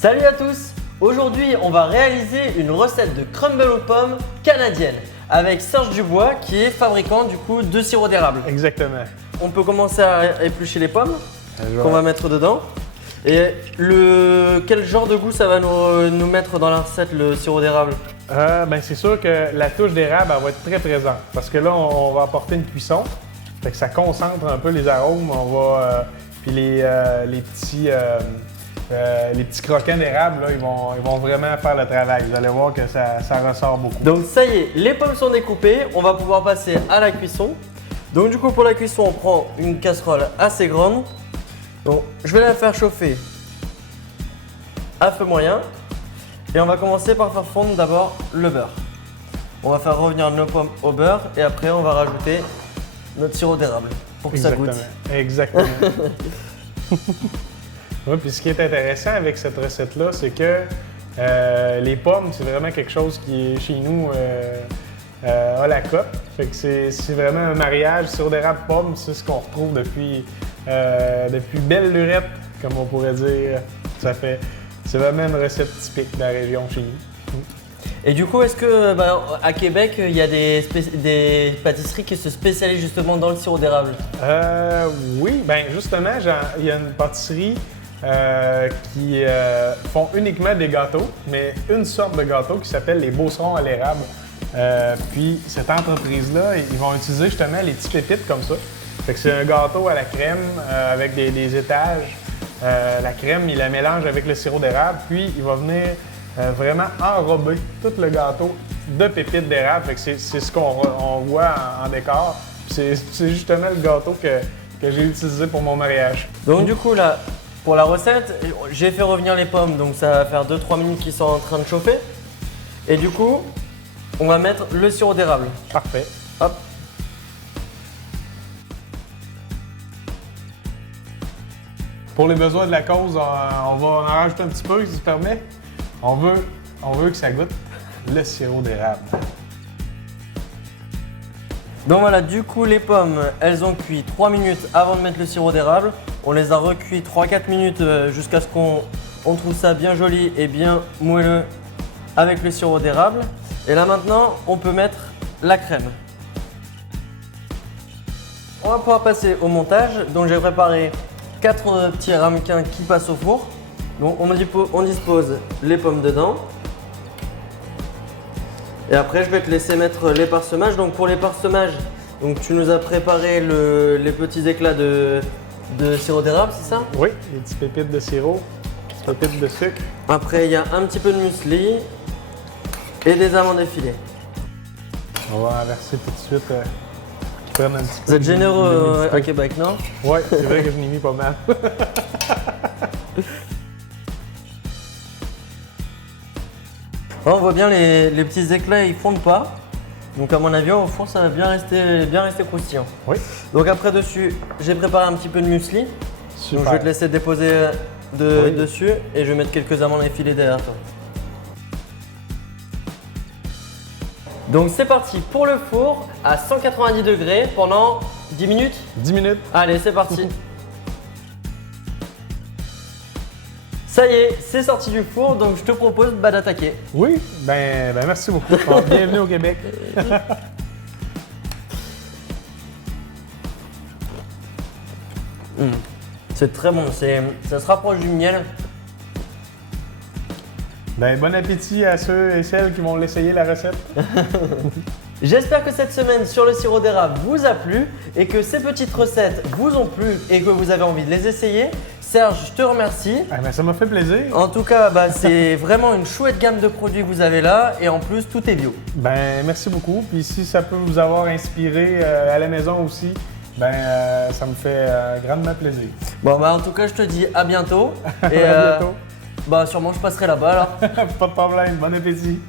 Salut à tous! Aujourd'hui, on va réaliser une recette de crumble aux pommes canadienne avec Serge Dubois qui est fabricant du coup de sirop d'érable. Exactement. On peut commencer à éplucher les pommes qu'on va mettre dedans. Et quel genre de goût ça va nous mettre dans la recette, le sirop d'érable? C'est sûr que la touche d'érable elle va être très présente parce que là, on va apporter une cuisson. Fait que ça concentre un peu les arômes. Puis les petits croquants d'érable, ils vont vraiment faire le travail. Vous allez voir que ça ressort beaucoup. Donc ça y est, les pommes sont découpées. On va pouvoir passer à la cuisson. Donc du coup, pour la cuisson, on prend une casserole assez grande. Donc je vais la faire chauffer à feu moyen. Et on va commencer par faire fondre d'abord le beurre. On va faire revenir nos pommes au beurre et après on va rajouter notre sirop d'érable pour que ça goûte. Exactement. Oui, puis ce qui est intéressant avec cette recette-là, c'est que les pommes, c'est vraiment quelque chose qui est chez nous à la cote. Fait que c'est vraiment un mariage sirop d'érable pomme, c'est ce qu'on retrouve depuis belle lurette, comme on pourrait dire. C'est vraiment une recette typique de la région chez nous. Et du coup, est-ce que à Québec, il y a des pâtisseries qui se spécialisent justement dans le sirop d'érable? Oui, justement, il y a une pâtisserie qui font uniquement des gâteaux, mais une sorte de gâteau qui s'appelle les Beaucerons à l'érable. Puis cette entreprise-là, ils vont utiliser justement les petits pépites comme ça. Fait que c'est un gâteau à la crème avec des étages. La crème, il la mélange avec le sirop d'érable, puis il va venir vraiment enrober tout le gâteau de pépites d'érable. Fait que c'est ce qu'on voit en décor. C'est justement le gâteau que j'ai utilisé pour mon mariage. Donc du coup là, pour la recette, j'ai fait revenir les pommes, donc ça va faire 2-3 minutes qu'ils sont en train de chauffer. Et du coup, on va mettre le sirop d'érable. Parfait. Hop. Pour les besoins de la cause, on va en rajouter un petit peu, si tu permets. On veut que ça goûte le sirop d'érable. Donc voilà, du coup les pommes, elles ont cuit 3 minutes avant de mettre le sirop d'érable. On les a recuit 3-4 minutes jusqu'à ce qu'on trouve ça bien joli et bien moelleux avec le sirop d'érable. Et là maintenant, on peut mettre la crème. On va pouvoir passer au montage. Donc j'ai préparé 4 petits ramequins qui passent au four. Donc on dispose les pommes dedans. Et après, je vais te laisser mettre les parsemages. Donc pour les parsemages, donc tu nous as préparé les petits éclats de sirop d'érable, c'est ça? Oui, les petits pépites de sirop, des pépites de sucre. Après, il y a un petit peu de muesli et des amandes effilées. On va en verser tout de suite. Un petit peu. Vous êtes généreux à Québec, non? Oui, c'est vrai que je n'ai mis pas mal. On voit bien les petits éclats, ils fondent pas. Donc à mon avis, au four, ça va bien rester croustillant. Oui. Donc après dessus, j'ai préparé un petit peu de muesli. Super. Donc je vais te laisser déposer dessus et je vais mettre quelques amandes effilées derrière toi. Donc c'est parti pour le four à 190 degrés pendant 10 minutes. 10 minutes. Allez, c'est parti. Ça y est, c'est sorti du four, donc je te propose d'attaquer. Oui, merci beaucoup. Bienvenue au Québec. C'est très bon, ça se rapproche du miel. Bon appétit à ceux et celles qui vont l'essayer la recette. J'espère que cette semaine sur le sirop d'érable vous a plu et que ces petites recettes vous ont plu et que vous avez envie de les essayer. Serge, je te remercie. Ça m'a fait plaisir. En tout cas, c'est vraiment une chouette gamme de produits que vous avez là et en plus, tout est bio. Merci beaucoup. Puis si ça peut vous avoir inspiré à la maison aussi, ça me fait grandement plaisir. Bon, en tout cas, je te dis à bientôt. Et à bientôt. Sûrement, je passerai là-bas alors. Pas de problème. Bon appétit.